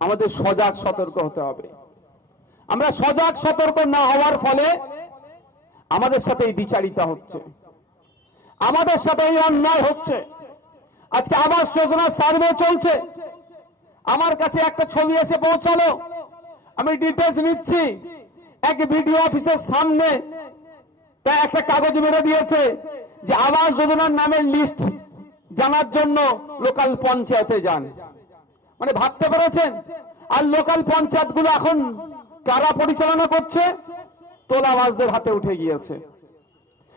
আমাদের সজাগ সতর্ক হতে হবে। আমরা সজাগ সতর্ক না হওয়ার ফলে আমাদের সাথে এই দ্বিচারিতা হচ্ছে। আমাদের সাথে এই অন্যায় হচ্ছে। আজকে আবাস যোজনার সার্ভে চলছে। আমার কাছে একটা ছবি এসে পৌঁছালো। আমি ডিটেলস নিচ্ছি। এক বিডিও অফিসের সামনে তা একটা কাগজ মেরে দিয়েছে যে আবাস যোজনার নামের লিস্ট জানার জন্য লোকাল পঞ্চায়েতে যান। মানে ভাবতে পেরেছেন? আর লোকাল পঞ্চায়েতগুলো এখন কারা পরিচালনা করছে? তোলাবাজদের হাতে উঠে গিয়েছে।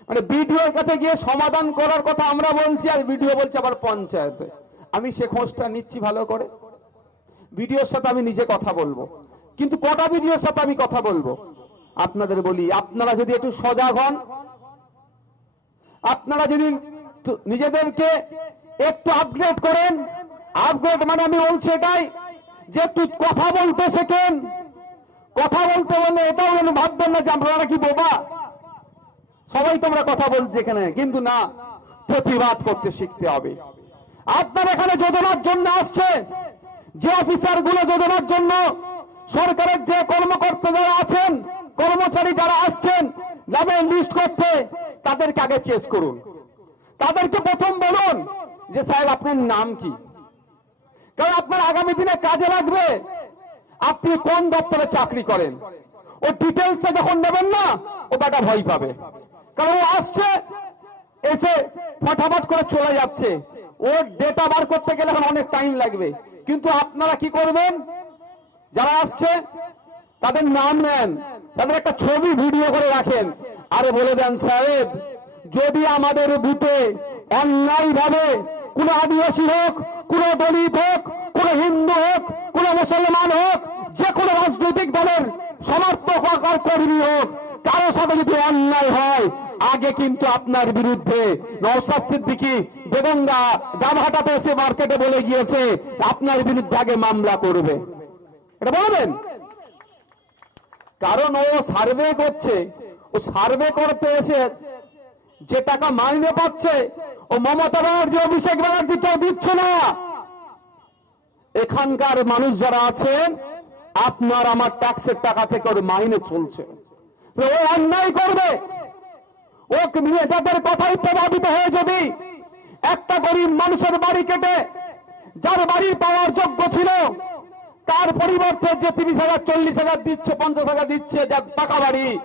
মানে বিডিওর কাছে গিয়ে সমাধান করার কথা আমরা বলছি, আর বিডিও বলছে আবার পঞ্চায়েতে। আমি সে খোঁজটা নিচ্ছি ভালো করে। বিডিওর সাথে আমি নিজে কথা বলব। কিন্তু কটা ভিডিওর সাথে আমি কথা বলব? আপনাদের বলি, আপনারা যদি একটু সজাগ হন, আপনারা যদি নিজেদেরকে একটু আপগ্রেড করেন আপগ্রেড মানে আমি বলছি এটাই যে একটু কথা বলতে শেখেন। কথা বলতে বললে এটাও যেন ভাববেন না যে আপনারা কি বোবা। সবাই তোমরা কথা বলছে এখানে, কিন্তু না, প্রতিবাদ করতে শিখতে হবে। আপনার এখানে যোজনার জন্য আসছে, যে অফিসারগুলো যোজনার জন্য সরকারের যে কর্মকর্তা যারা আছেন, কর্মচারী যারা আসছেন নামের লিস্ট করতে, তাদেরকে আগে চেস করুন। তাদেরকে প্রথম বলুন যে সাহেব আপনার নাম কি? কারণ আপনার আগামী দিনে কাজে লাগবে। আপনি কোন দপ্তরে চাকরি করেন? ও ডিটেলসটা যখন নেবেন না, ও বেটা ভয় পাবে। কারণ ও আসছে, এসে ফটাফট করে চলে যাচ্ছে। ওর ডেটা বার করতে গেলে এখন অনেক টাইম লাগবে। কিন্তু আপনারা কি করবেন? যারা আসছে, তাদের নাম নেন, তাদের একটা ছবি ভিডিও করে রাখেন। আরে বলে দেন, সাহেব, যদি আমাদের বুথে অন্যায় ভাবে কোন আদিবাসী হোক, কোনো দলিত হোক কোন হিন্দু হোক, কোন মুসলমান হোক, যে কোনো রাজনৈতিক দলের সমর্থক হোক আর কর্মী হোক, কারও সাথে যদি অন্যায় হয়, আগে কিন্তু আপনার বিরুদ্ধে নৌসাদ সিদ্দিকি বেগঙ্গা ডাবহাটাতে এসে মার্কেটে বলে গিয়েছে, আপনার বিরুদ্ধে আগে মামলা করবে। এটা বলবেন? কারণ ও সার্ভে করছে, ও সার্ভে করতে এসে যে টাকা মাইনে পাচ্ছে, ও মমতা ব্যানার্জি, অভিষেক ব্যানার্জি কেউ দিচ্ছে না। এখানকার মানুষ যারা আছেন আপনার আমার ট্যাক্সের টাকা থেকে ওর মাইনে চলছে। ও অন্যায় করবে। ও নেতাদের কথাই প্রভাবিত হয়ে যদি একটা গরিব মানুষের বাড়ি কেটে, যার বাড়ি পাওয়ার যোগ্য ছিল, তার পরিবর্তে যে তিরিশ হাজার, চল্লিশ হাজার দিচ্ছে, পঞ্চাশ হাজার দিচ্ছে যার পাকা বাড়ি,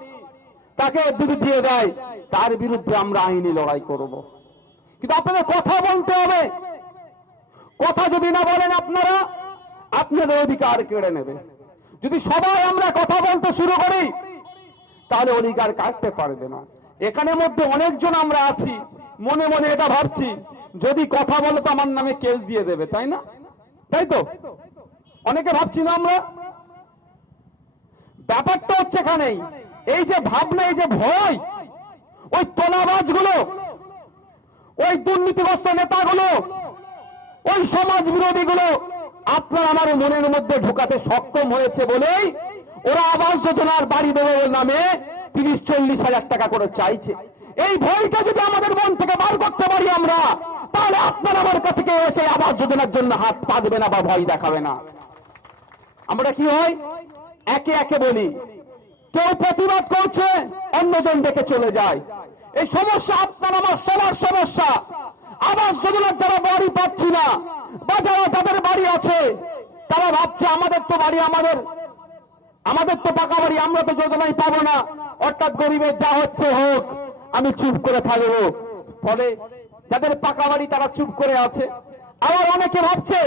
তাকে দুধ দিয়ে দেয়। তার বিরুদ্ধে আমরা আইনি লড়াই করব। কিন্তু আপনাদের কথা বলতে হবে। কথা যদি না বলেন আপনারা, আপনাদের অধিকার কেড়ে নেবে। যদি সবাই আমরা কথা বলতে শুরু করি, তাহলে অধিকার কাটতে পারবে না। এখানে মধ্যে অনেকজন আমরা আছি, মনে মনে এটা ভাবছি, যদি কথা বলে তো আমার নামে কেস দিয়ে দেবে, তাই না? তাই তো? অনেকে ভাবছি না আমরা? ব্যাপারটা হচ্ছে এখানেই, এই যে ভাবনা, এই যে ভয়, ওই তোলাবাজগুলো ওই দুর্নীতিগ্রস্ত নেতাগুলো ওই সমাজ বিরোধী গুলো আপনার আমার মনের মধ্যে ঢোকাতে সক্ষম হয়েছে বলেই ওরা আবাস যোজনার বাড়ি দেবে নামে তিরিশ, চল্লিশ হাজার টাকা করে চাইছে। এই ভয়টা যদি আমাদের মন থেকে বার করতে পারি আমরা, তাহলে আপনার আমার কাছে কেউ এসে আবাস যোজনার জন্য হাত পাতবে না বা ভয় দেখাবে না। আমরা কি হয়? একে একে বলি। কেউ প্রতিবাদ করছে, অন্যজন দেখে চলে যায়। এই সমস্যা আপনার আমার সবার সমস্যা। আবাস যোজনার যারা বাড়ি পাচ্ছি না বা যারা যাদের বাড়ি আছে, তারা ভাবছে আমাদের তো বাড়ি আমাদের। আমাদের তো পাকা বাড়ি, আমরা তো যোজনায় পাবো না। অর্থাৎ গরিবের যা হচ্ছে হোক, আমি চুপ করে থাকব। ফলে যাদের পাকা বাড়ি তারা চুপ করে আছে। আবার অনেকে ভাবছে,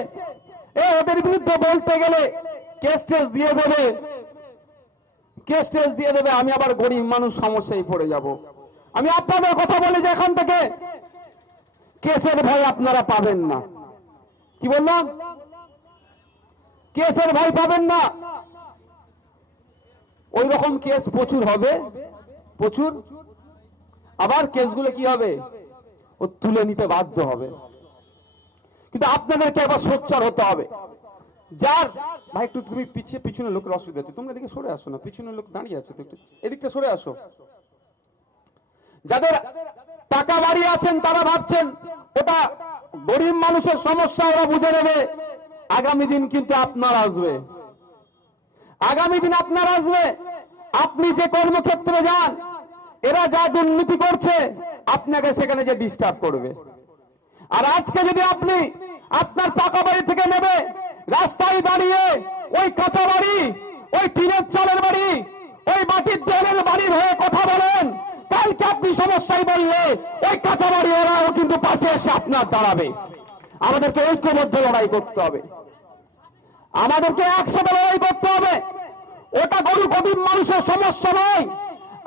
এ ওদের বিরুদ্ধে বলতে গেলে কেস টেস দিয়ে দেবে। কেস টেস দিয়ে দেবে, আমি আবার গরিব মানুষ সমস্যায় পড়ে যাব। আমি আপনাদের কথা বলি যে এখান থেকে কেসের ভাই আপনারা পাবেন না। কি বললাম? কেসের ভাই পাবেন না। ওই রকম কেস প্রচুর হবে। প্রচুর। আবার কেসগুলো কি হবে? ও তুলে নিতে বাধ্য হবে। কিন্তু আপনাদেরকে আবার সোচ্চার হতে হবে। যার ভাই, একটু তুমি পিছিয়ে পিছনে লোকের অসুবিধা হচ্ছে। তোমরা এদিকে সরে আসো না। পিছনে লোক দাঁড়িয়ে আছে। একটু এদিকটা সরে আসো। যাদের টাকা বাড়ি আছেন, তারা ভাবছেন ওটা গরিব মানুষের সমস্যা, ওরা বুঝে নেবে। আগামী দিন কিন্তু আপনার আসবে। আগামী দিন আপনার আসবে। আপনি যে কর্মক্ষেত্রে যান, এরা যা দুর্নীতি করছে, আপনাকে সেখানে যে ডিস্টার্ব করবে। আর আজকে যদি আপনি আপনার পাকা বাড়ি থেকে নেবে, রাস্তায় দাঁড়িয়ে ওই কাঁচা বাড়ি, ওই টিনের চালের বাড়ি, ওই মাটির দেয়ালের বাড়ির হয়ে কথা বলেন কালকে আপনি সমস্যায় বললে ওই কাঁচা বাড়ি ওরাও কিন্তু পাশে এসে আপনার দাঁড়াবে। আমাদেরকে ঐক্যবদ্ধ লড়াই করতে হবে। আমাদেরকে একসাথে লড়াই করতে হবে। ওটা গরু গরিব মানুষের সমস্যা নয়।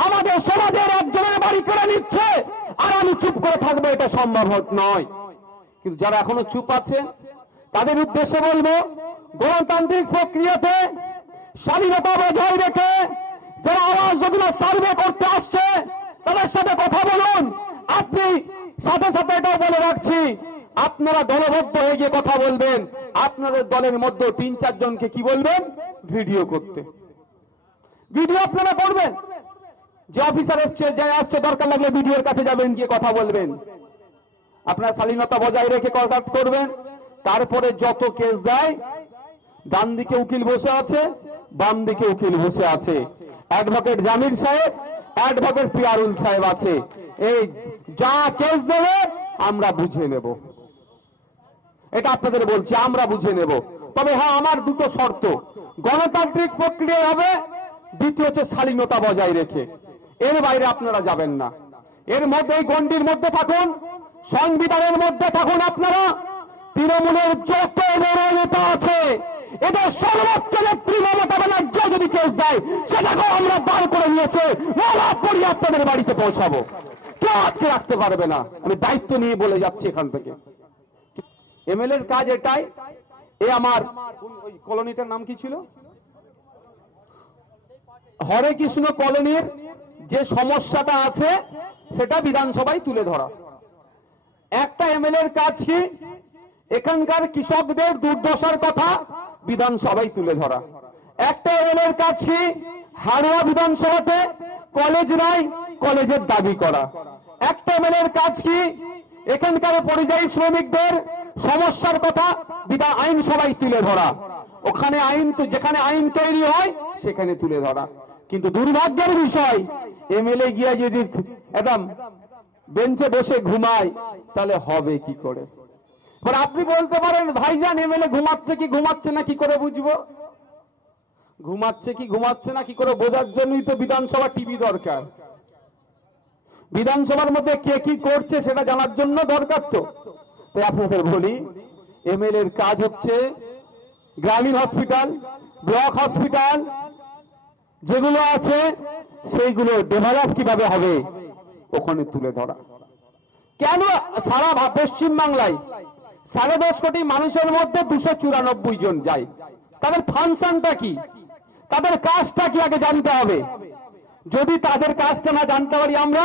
আমাদের সমাজের একজনের বাড়ি কেড়ে নিচ্ছে, আর আমি চুপ করে থাকব এটা সম্ভব নয়। কিন্তু যারা এখনও চুপ আছেন, তাদের উদ্দেশ্যে বলব, গণতান্ত্রিক প্রক্রিয়াতে স্বাধীনতা বজায় রেখে যারা আওয়াজ সার্ভে করতে আসছে তাদের সাথে কথা বলুন। আপনি সাথে সাথে এটাও বলে রাখছি, আপনারা দলবদ্ধ হয়ে গিয়ে কথা বলবেন। আপনাদের দলের মধ্যে তিন চারজনকে কি বলবেন? ভিডিও করতে। ভিডিও আপনারা করবেন। যে অফিসার এসছে, যে আসছে, দরকার লাগলে ভিডিওর কাছে যাবেন, গিয়ে কথা বলবেন। আপনার শালীনতা বজায় রেখে কাজ করবেন। তারপরে যত কেস দেয়, ডান দিকে উকিল বসে আছে, বাম দিকে উকিল বসে আছে। অ্যাডভোকেট জামির সাহেব অ্যাডভোকেট পিয়ারুল সাহেব আছে। এই যা কেস দেবে, আমরা বুঝে নেব। এটা আপনাদের বলছি, আমরা বুঝে নেব। তবে হ্যাঁ আমার দুটো শর্ত। গণতান্ত্রিক প্রক্রিয়া হবে, দ্বিতীয় হচ্ছে শালীনতা বজায় রেখে। এর বাইরে আপনারা যাবেন না। এর মধ্যে, এই গন্ডির মধ্যে থাকুন, সংবিধানের মধ্যে থাকুন আপনারা। তৃণমূলের যত বড় নেতা আছে, এদের সর্বোচ্চ নেত্রী মমতা ব্যানার্জি যদি কেস দেয়, সেটাকেও আমরা বার করে নিয়ে এসে মহলাপ করিয়ে আপনাদের বাড়িতে পৌঁছাবো। কেউ আটকে রাখতে পারবে না। আমি দায়িত্ব নিয়ে বলে যাচ্ছি এখান থেকে। এমএলএ এর কাজ এটাই। এ আমার কলোনিটার নাম কি ছিল? হরে কৃষ্ণ কলোনির যে সমস্যাটা আছে, সেটা বিধানসভায় তুলে ধরা। একটা এমএলএ এর কাজ কি? এখানকার কৃষকদের দুর্দশার কথা বিধানসভায় তুলে ধরা। একটা এমএলএ এর কাজ কি? হাড়ুয়া বিধানসভাতে কলেজ নাই, কলেজের দাবি করা। একটা এমএলএ এর কাজ কি? এখানকার পরিযায়ী শ্রমিকদের সমস্যার কথা বিধান আইন সভায় তুলে ধরা। ওখানে আইন তো, যেখানে আইন তৈরি হয়, সেখানে তুলে ধরা। কিন্তু দুর্ভাগ্যের বিষয়, এমএলএ গিয়া যদি একদম বেঞ্চে বসে ঘুমায়, তাহলে হবে কি করে? আপনি বলতে পারেন, ভাইজান, এমএলএ ঘুমাচ্ছে কি, ঘুমাচ্ছে না, কি করে বুঝব? ঘুমাচ্ছে কি ঘুমাচ্ছে না কি করে বোঝার জন্যই তো বিধানসভা টিভি দরকার। বিধানসভার মধ্যে কে কি করছে সেটা জানার জন্য দরকার তো। তাই আপনাদের বলি, এমএলএ এর কাজ হচ্ছে গ্রামীণ হসপিটাল, ব্লক হসপিটাল, যেগুলো আছে সেইগুলো ডেভেলপ কীভাবে হবে ওখানে তুলে ধরা। কেন সারা পশ্চিম বাংলায় সাড়ে দশ কোটি মানুষের মধ্যে দুশো চুরানব্বই জন যায়? তাদের ফাংশনটা কি? তাদের কাজটা কি আগে জানতে হবে? যদি তাদের কাজটা না জানতে পারি আমরা,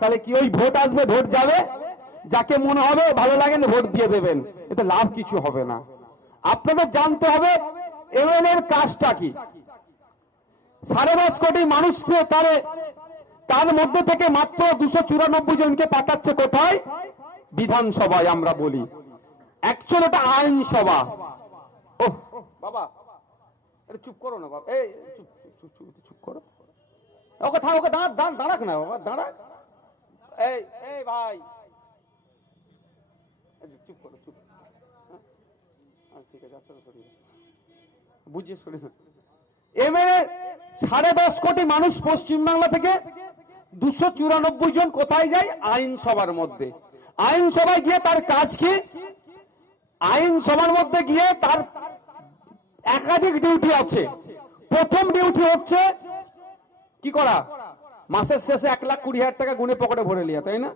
তাহলে কি ওই ভোট আসবে, ভোট যাবে? যাকে মনে হবে, ভালো লাগে না, ভোট দিয়ে দেবেন। এতে লাভ কিছু হবে না। আপনাদের জানতে হবে এমএলএ এর কাজটা কি? সাড়ে দশ কোটি মানুষকে তারে, তার মধ্যে থেকে মাত্র দুশো চুরানব্বই জনকে পাঠাচ্ছে কোথায়? বিধানসভায় আমরা বলি। অ্যাকচুয়াল ওটা আইনসভা। ও বাবা। চুপ করো না বাবা। এই চুপ চুপ চুপ করো। ওকে থাক ওকে দাঁড়া দাঁড় দাঁড়াক না বাবা দাঁড়াক এই এই ভাই। চুপ করো চুপ। হ্যাঁ? আচ্ছা, ঠিক আছে। এমএলএ সাড়ে দশ কোটি মানুষ পশ্চিমবাংলা থেকে দুশো চুরানব্বই জন কোথায় যায়? আইনসভার মধ্যে। আইনসভায় গিয়ে তার কাজ কি? আইনসভার মধ্যে গিয়ে তার একাধিক ডিউটি আছে। প্রথম ডিউটি হচ্ছে কি করা? মাসের শেষে এক লাখ কুড়ি হাজার টাকা গুনে পকেটে ভরে লিয়া তাই না?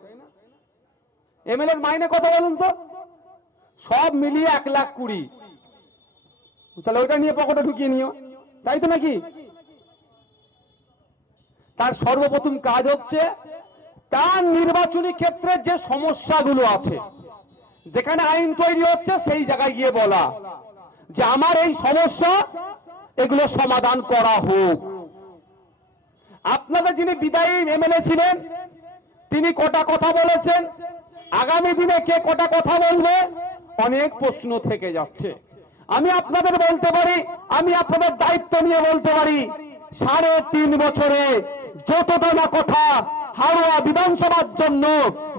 এমএলএ মাইনে কত বলুন তো? সব মিলিয়ে এক লাখ কুড়ি। তাহলে ওইটা নিয়ে পকেটে ঢুকিয়ে নিও। তাই তো নাকি? তার সর্বপ্রথম কাজ হচ্ছে তার নির্বাচনী ক্ষেত্রে যে সমস্যাগুলো আছে, যেখানে আইন তৈরি হচ্ছে, সেই জায়গায় গিয়ে বলা। যে আমার এই সমস্যা, এগুলো সমাধান করা হোক। আপনাদের যিনি বিদায়ী এমএলএ ছিলেন, তিনি কটা কথা বলেছেন? আগামী দিনে কে কটা কথা বলবে? অনেক প্রশ্ন থেকে যাচ্ছে। আমি আপনাদের বলতে পারি, আমি আপনাদের দায়িত্ব নিয়ে বলতে পারি, সাড়ে তিন বছরে যতটা না কথা হাওড়া বিধানসভার জন্য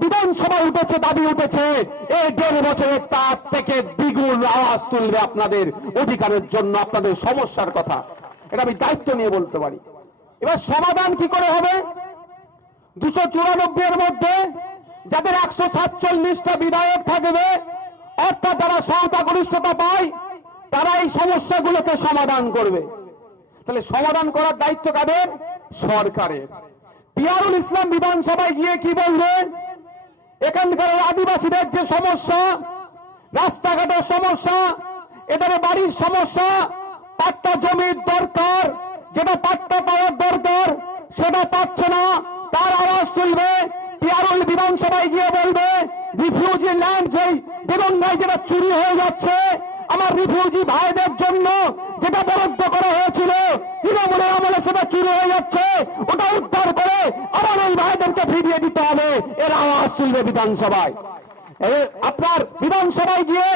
বিধানসভা উঠেছে, দাবি উঠেছে। এই দেড় বছরে তার থেকে দ্বিগুণ আওয়াজ তুলবে আপনাদের অধিকারের জন্য, আপনাদের সমস্যার কথা। এটা আমি দায়িত্ব নিয়ে বলতে পারি। এবার সমাধান কি করে হবে? দুশো চুরানব্বই এর মধ্যে যাদের একশো সাতচল্লিশটা বিধায়ক থাকবে, অর্থাৎ যারা সংখ্যাগরিষ্ঠতা পায়, তারা এই সমস্যাগুলোকে সমাধান করবে। তাহলে সমাধান করার দায়িত্ব কাদের? সরকারের। পিয়ারুল ইসলাম বিধানসভায় গিয়ে কি বলবেন? এখানকার আদিবাসীদের যে সমস্যা, রাস্তাঘাটের সমস্যা, এদের বাড়ির সমস্যা, পাট্টা জমির দরকার, যেটা পাট্টা পাওয়ার দরকার, সেটা পাচ্ছে না। তার আওয়াজ তুলবে পিয়ারুল বিধানসভায় গিয়ে বলবে, রিফিউজি ল্যান্ড যেই দেবঙ্গায় যেটা চুরি হয়ে যাচ্ছে, আমার রিফিউজি ভাইদের জন্য যেটা বরাদ্দ করা হয়েছিল, তৃণমূলের আমলে সেটা চুরি হয়ে যাচ্ছে, ওটা উদ্ধার করে ফিরিয়ে দিতে হবে এর আওয়াজ তুলবে বিধানসভায়। আপনার বিধানসভায় গিয়ে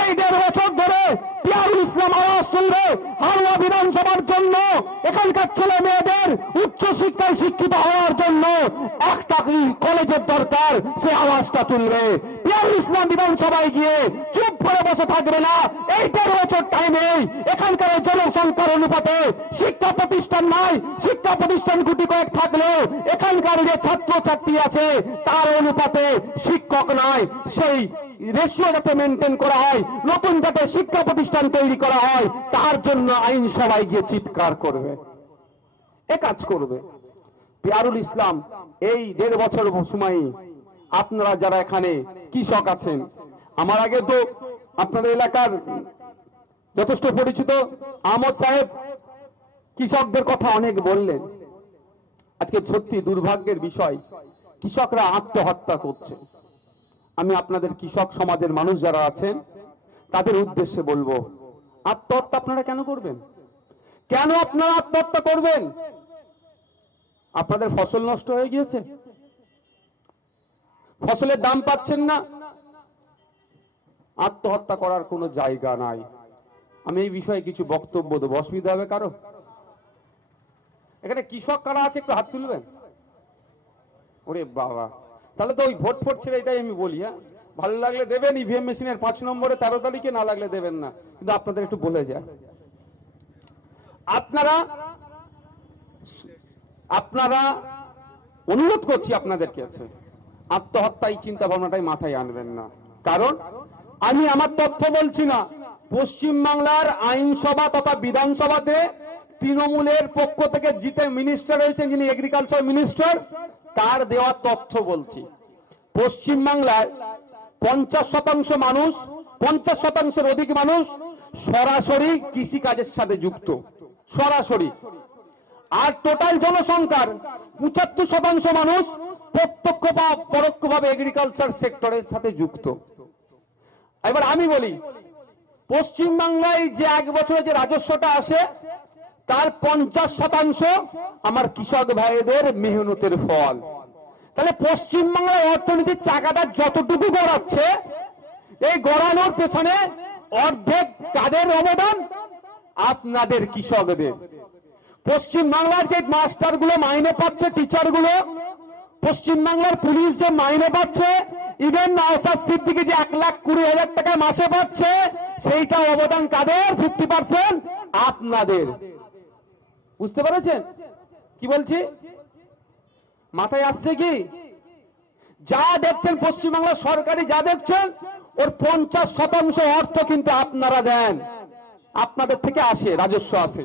এই দেড় বছর ধরে পিয়ারুল ইসলাম আওয়াজ তুলবে হাওড়া বিধানসভার জন্য। এখানকার ছেলে মেয়েদের উচ্চ শিক্ষায় শিক্ষিত হওয়ার জন্য একটা কলেজের দরকার, সে আওয়াজটা তুলবে। পিয়ারুল ইসলাম বিধানসভায় গিয়ে চুপ করে বসে থাকবে না। এই দেড় বছর টাইমে এখানকার জনসংখ্যার অনুপাতে শিক্ষা প্রতিষ্ঠান নাই, শিক্ষা প্রতিষ্ঠান গুটি কয়েক থাকলেও এখানকার যে ছাত্র ছাত্রী আছে, তার অনুপাতে শিক্ষক নয় সেই রেশিও যাতে মেনটেন করা হয়, নতুন যাতে শিক্ষা প্রতিষ্ঠান তৈরি করা হয়, তার জন্য আইনসভায় গিয়ে চিৎকার করবে। এ কাজ করবে। পিয়ারুল ইসলাম, এই দেড় বছর সময় আপনারা যারা এখানে কৃষক আছেন, আমার আগে তো আপনাদের এলাকার যথেষ্ট পরিচিত আহমদ সাহেব, কৃষকদের কথা অনেক বললেন। আজকে সত্যি দুর্ভাগ্যের বিষয়, কৃষকরা আত্মহত্যা করছে। আমি আপনাদের কৃষক সমাজের মানুষ যারা আছেন, তাদের উদ্দেশ্যে বলব, আত্মহত্যা আপনারা কেন করবেন? কেন আপনারা আত্মহত্যা করবেন? আপনাদের ফসল নষ্ট হয়ে গিয়েছে। ফসলের দাম পাচ্ছেন না। আত্মহত্যা করার কোনো জায়গা নাই। আমি এই বিষয়ে কিছু বক্তব্য দেবো। অসুবিধা হবে কারও? এখানে কৃষক কারা আছে একটু হাত তুলবেন? ওরে বাবা। তাহলে তো ওই ভোট ফোট ছেড়ে এটাই আমি বলি হ্যাঁ? ভালো লাগলে দেবেন ইভিএম মেশিনের পাঁচ নম্বরে তেরো তারিখে, না লাগলে দেবেন না। কিন্তু আপনাদের একটু বলে যায়। আপনারা আপনারা অনুরোধ করছি আপনাদেরকে আছে। আত্মহত্যা এই চিন্তা ভাবনাটাই মাথায় আনবেন না। কারণ আমি আমার তথ্য বলছি না পশ্চিম বাংলার আইনসভা তথা বিধানসভাতে তৃণমূলের পক্ষ থেকে জিতে মিনিস্টার হয়েছেন যিনি এগ্রিকালচার মিনিস্টার তার দেওয়া তথ্য বলছি। পশ্চিম বাংলায় পঞ্চাশ শতাংশ মানুষ, পঞ্চাশ শতাংশের অধিক মানুষ সরাসরি কৃষি কাজের সাথে যুক্ত। সরাসরি। আর টোটাল জনসংখ্যার পঁচাত্তর শতাংশ মানুষ প্রত্যক্ষ বা পরোক্ষভাবে এগ্রিকালচার সেক্টরের সাথে যুক্ত। এবার আমি বলি, পশ্চিম বাংলায় যে এক বছরে যে রাজস্বটা আসে তার পঞ্চাশ শতাংশ আমার কৃষক ভাইদের মেহনতের ফল। তাহলে পশ্চিম বাংলার অর্থনীতির চাকাটা যতটুকু গড়াচ্ছে, এই গড়ানোর পেছনে অর্ধেক কাদের অবদান? আপনাদের কৃষকদের। পশ্চিম বাংলার যে মাস্টারগুলো মাইনে পাচ্ছে টিচারগুলো পশ্চিম বাংলার পুলিশ যে মাইনে পাচ্ছে ইভেন নওসাদ সিদ্দিকি যে এক লাখ কুড়ি হাজার টাকা মাসে পাচ্ছে সেইটা অবদান কাদের? ফিফটি পার্সেন্ট আপনাদের। বুঝতে পেরেছেন? কি বলছি? মাথায় আসছে কি? যা দেখছেন পশ্চিমবাংলার সরকারি যা দেখছেন, ওর পঞ্চাশ শতাংশ অর্থ কিন্তু আপনারা দেন। আপনাদের থেকে আসে, রাজস্ব আসে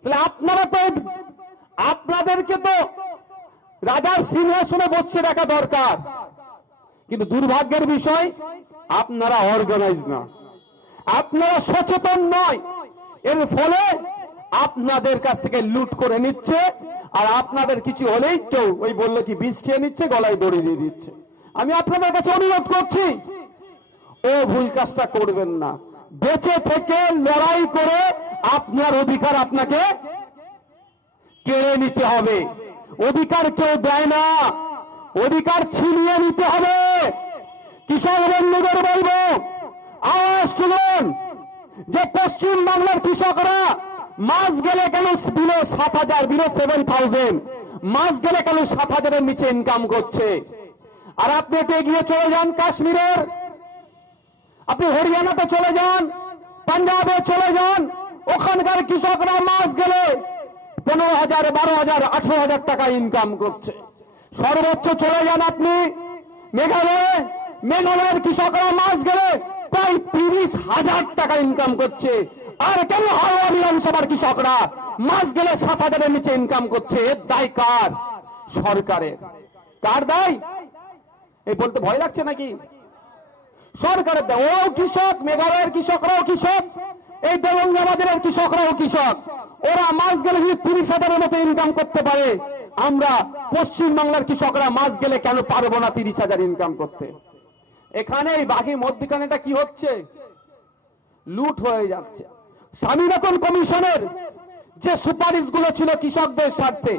তাহলে আপনারা তো আপনাদেরকে তো রাজার সিংহাসনে বসছে রাখা দরকার। কিন্তু দুর্ভাগ্যের বিষয়, আপনারা অর্গানাইজ না। আপনারা সচেতন নয়। এর ফলে আপনাদের কাছ থেকে লুট করে নিচ্ছে, আর আপনাদের কিছু হলেই কেউ ওই বলল কি, বিষ খেয়ে নিচ্ছে, গলায় দড়ি দিয়ে দিচ্ছে। আমি আপনাদের কাছে অনুরোধ করছি, ও ভুল কাজটা করবেন না। বেঁচে থেকে লড়াই করে আপনার অধিকার আপনাকে কেড়ে নিতে হবে। অধিকার কেউ দেয় না, অধিকার ছিনিয়ে নিতে হবে। কৃষক বন্ধুদের বলব, আওয়াজ তুলুন, যে পশ্চিম বাংলার কৃষকরা মাস গেলে কেন বিলো সাত হাজার বিলো সেভেন থাউজেন্ড মাস গেলে কেন সাত হাজারের নিচে ইনকাম করছে? আর আপনি একটু এগিয়ে চলে যান কাশ্মীরের। আপনি হরিয়ানাতে চলে যান, পাঞ্জাবে চলে যান, ওখানকার কৃষকরা মাস গেলে পনেরো হাজার, বারো হাজার, আঠারো হাজার টাকা ইনকাম করছে। সর্বোচ্চ চলে যান আপনি। মেঘালয়ে, মেঘালয়ের কৃষকরা মাস গেলে প্রায় তিরিশ হাজার টাকা ইনকাম করছে। আর কেন হাওড়া বিধানসভার কৃষকরা মাস গেলে সাত হাজারের নিচে ইনকাম করছে। দায় কার? সরকারের। কার দায়? এই বলতে ভয় লাগছে নাকি? সরকারের দেয়। ওরাও কৃষক, মেঘালয়ের কৃষকরাও কৃষক, এই দেবঙ্গা বাজারের কৃষকরাও কৃষক। ওরা মাস গেলে যদি তিরিশ হাজারের মতো ইনকাম করতে পারে, আমরা পশ্চিম বাংলার কৃষকরা মাস গেলে কেন পারব না তিরিশ হাজার ইনকাম করতে? এখানে এই বাকি মধ্যখানেটা কি হচ্ছে? লুট হয়ে যাচ্ছে। স্বামীনাথন কমিশনের যে সুপারিশগুলো ছিল কৃষকদের স্বার্থে,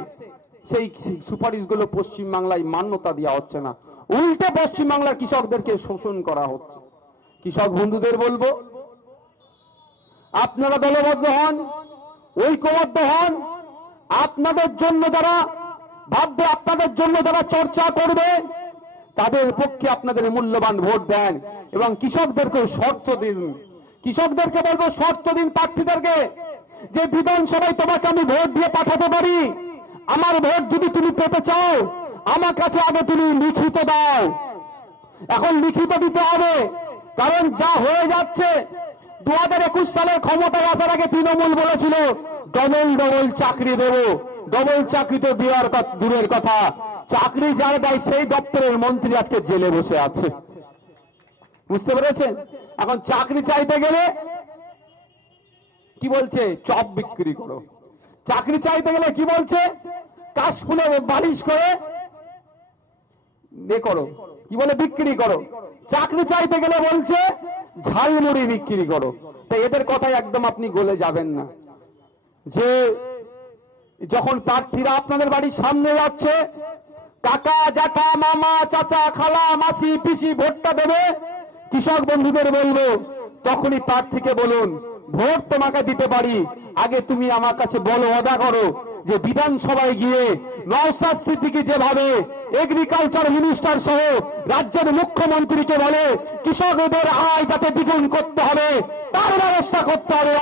সেই সুপারিশগুলো পশ্চিম বাংলায় মান্যতা দেওয়া হচ্ছে না। উল্টে পশ্চিম বাংলার কৃষকদেরকে শোষণ করা হচ্ছে। কৃষক বন্ধুদের বলব, আপনারা দলবদ্ধ হন, ঐক্যবদ্ধ হন, আপনাদের জন্য যারা ভাববে, আপনাদের জন্য যারা চর্চা করবে, তাদের পক্ষে আপনাদের মূল্যবান ভোট দেন এবং কৃষকদেরকে শর্ত দিন। কৃষকদেরকে বলব শর্ত দিন প্রার্থীদেরকে, যে বিধানসভায় তোমাকে আমি ভোট দিয়ে পাঠাতে পারি, আমার ভোট যদি তুমি পেতে চাও, আমার কাছে আগে তুমি লিখিত দাও। এখন লিখিত দিতে হবে, কারণ যা হয়ে যাচ্ছে দু হাজার একুশ সালের ক্ষমতায় আসার আগে তৃণমূল বলেছিল, ডবল ডবল চাকরি দেব। ডবল চাকরি তো দেওয়ার দূরের কথা। চাকরি যার দেয়, সেই দপ্তরের মন্ত্রী আজকে জেলে বসে আছে। বুঝতে পেরেছেন? এখন চাকরি চাইতে গেলে কি বলছে? চপ বিক্রি করো। চাকরি চাইতে গেলে কি বলছে? কাশফুলে বালিশ করে এ করো। কি বলে? বিক্রি করো। চাকরি চাইতে গেলে বলছে, ঝালমুড়ি বিক্রি করো। তাই এদের কথায় একদম আপনি গলে যাবেন না। যে যখন প্রার্থীরা আপনাদের বাড়ির সামনে যাচ্ছে, কাকা, জ্যাঠা, মামা, চাচা, খালা, মাসি, পিসি, ভোটটা দেবে কৃষক বন্ধুদের বলব, তখনই প্রার্থীকে বলুন, ভোট তোমাকে দিতে পারি। আগে তুমি আমার কাছে বলো অদা করো যে বিধানসভায় গিয়ে নওসাদ সিদ্দিকি যেভাবে এগ্রিকালচার মিনিস্টার সহ রাজ্যের মুখ্যমন্ত্রীকে বলে, কৃষকদের আয় যাতে দ্বিগুণ করতে হবে, তার ব্যবস্থা করতে হবে।